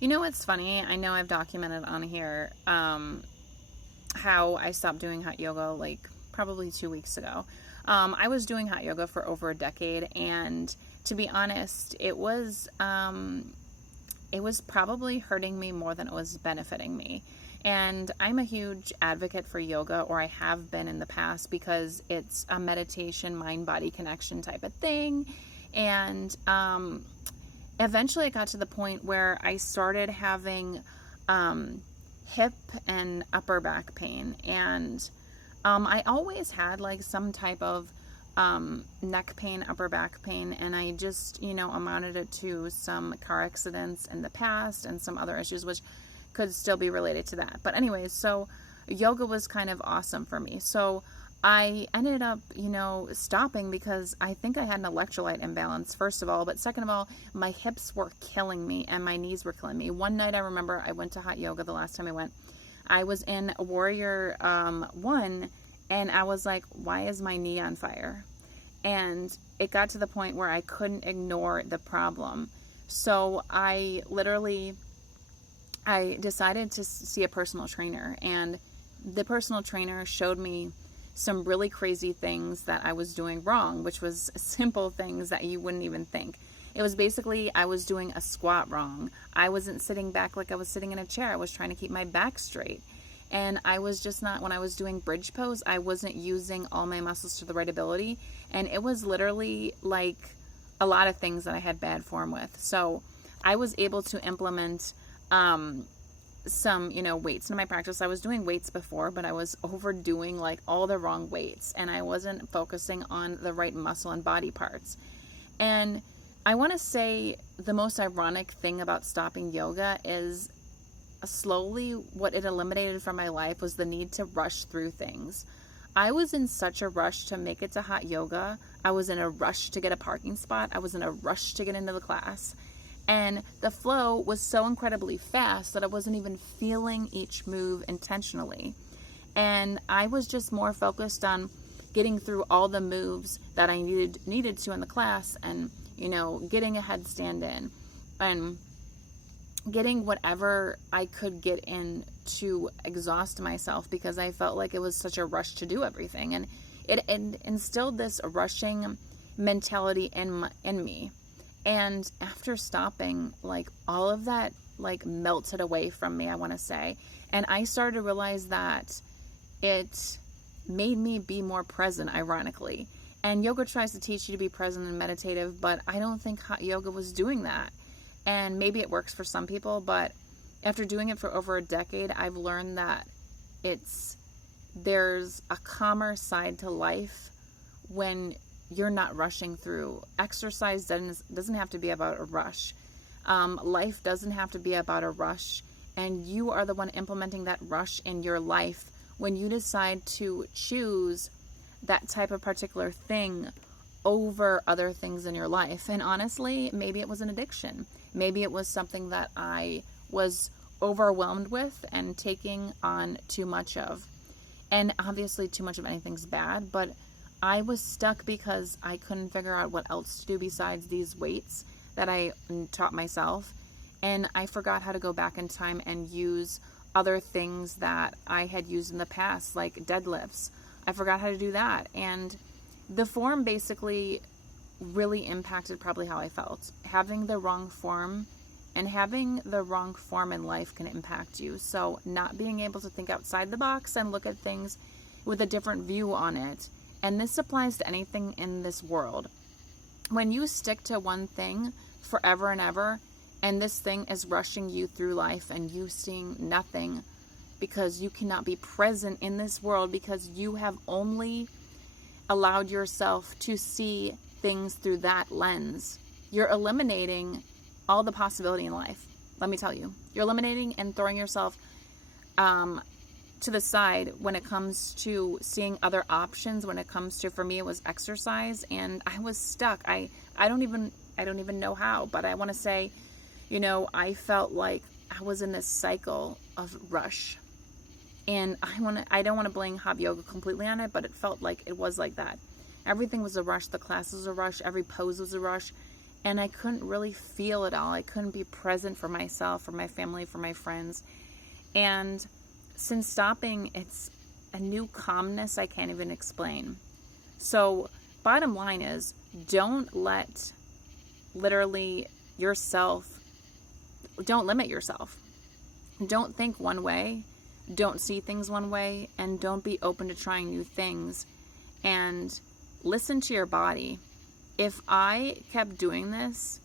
You know what's funny? I know I've documented on here how I stopped doing hot yoga like probably 2 weeks ago. I was doing hot yoga for over a decade, and to be honest, it was probably hurting me more than it was benefiting me. And I'm a huge advocate for yoga, or I have been in the past, because it's a meditation, mind body connection type of thing. And eventually it got to the point where I started having hip and upper back pain. And I always had like some type of neck pain, upper back pain, and I just, amounted it to some car accidents in the past and some other issues, which could still be related to that. But anyways, so yoga was kind of awesome for me. So I ended up, stopping because I think I had an electrolyte imbalance, first of all. But second of all, my hips were killing me and my knees were killing me. One night I remember I went to hot yoga the last time I went. I was in Warrior 1, and I was like, why is my knee on fire? And it got to the point where I couldn't ignore the problem. So I decided to see a personal trainer, and the personal trainer showed me some really crazy things that I was doing wrong, which was simple things that you wouldn't even think. It was basically, I was doing a squat wrong. I wasn't sitting back like I was sitting in a chair. I was trying to keep my back straight. And I was just not, when I was doing bridge pose, I wasn't using all my muscles to the right ability. And it was literally like a lot of things that I had bad form with. So I was able to implement some, weights in my practice. I was doing weights before, but I was overdoing like all the wrong weights, and I wasn't focusing on the right muscle and body parts. And I want to say the most ironic thing about stopping yoga is slowly what it eliminated from my life was the need to rush through things. I was in such a rush to make it to hot yoga. I was in a rush to get a parking spot. I was in a rush to get into the class. And the flow was so incredibly fast that I wasn't even feeling each move intentionally. And I was just more focused on getting through all the moves that I needed to in the class, and, getting a headstand in and getting whatever I could get in to exhaust myself, because I felt like it was such a rush to do everything. And it instilled this rushing mentality in me. And after stopping, like, all of that like melted away from me, I want to say. And I started to realize that it made me be more present, ironically. And yoga tries to teach you to be present and meditative, but I don't think hot yoga was doing that. And maybe it works for some people, but after doing it for over a decade, I've learned that there's a calmer side to life when you're not rushing through. Exercise doesn't have to be about a rush. Life doesn't have to be about a rush. And you are the one implementing that rush in your life when you decide to choose that type of particular thing over other things in your life. And honestly, maybe it was an addiction. Maybe it was something that I was overwhelmed with and taking on too much of. And obviously too much of anything's bad, but I was stuck because I couldn't figure out what else to do besides these weights that I taught myself. And I forgot how to go back in time and use other things that I had used in the past, like deadlifts. I forgot how to do that. And the form basically really impacted probably how I felt. Having the wrong form in life can impact you. So not being able to think outside the box and look at things with a different view on it. And this applies to anything in this world. When you stick to one thing forever and ever, and this thing is rushing you through life and you seeing nothing because you cannot be present in this world because you have only allowed yourself to see things through that lens, you're eliminating all the possibility in life. Let me tell you, you're eliminating and throwing yourself to the side when it comes to seeing other options. When it comes to, for me, it was exercise, and I was stuck. I don't even know how, but I want to say, I felt like I was in this cycle of rush. And I don't want to blame hot yoga completely on it, but it felt like it was like that. Everything was a rush. The class was a rush. Every pose was a rush. and I couldn't really feel it all. I couldn't be present for myself, for my family, for my friends. And since stopping, it's a new calmness I can't even explain. So bottom line is, don't let literally yourself, don't limit yourself. Don't think one way, don't see things one way, and don't be open to trying new things. And listen to your body. If I kept doing this,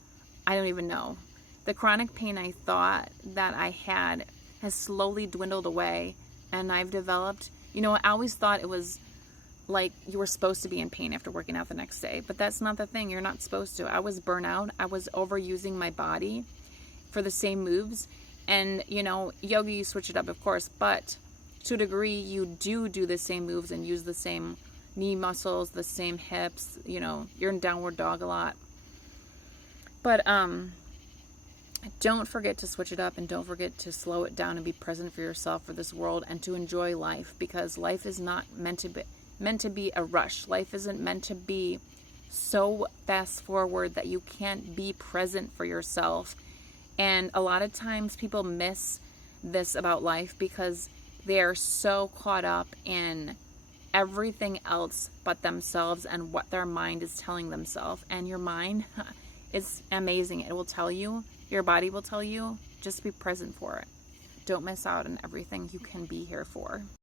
I don't even know. The chronic pain I thought that I had has slowly dwindled away, and I've developed, I always thought it was like you were supposed to be in pain after working out the next day, but that's not the thing. You're not supposed to. I was burnout. I was overusing my body for the same moves. And, yoga, you switch it up, of course, but to a degree, you do the same moves and use the same knee muscles, the same hips, you're in downward dog a lot. But don't forget to switch it up, and don't forget to slow it down and be present for yourself, for this world, and to enjoy life, because life is not meant to be a rush. Life isn't meant to be so fast forward that you can't be present for yourself. And a lot of times people miss this about life because they are so caught up in everything else but themselves and what their mind is telling themselves. And your mind is amazing. It will tell you, your body will tell you, just be present for it. Don't miss out on everything you can be here for.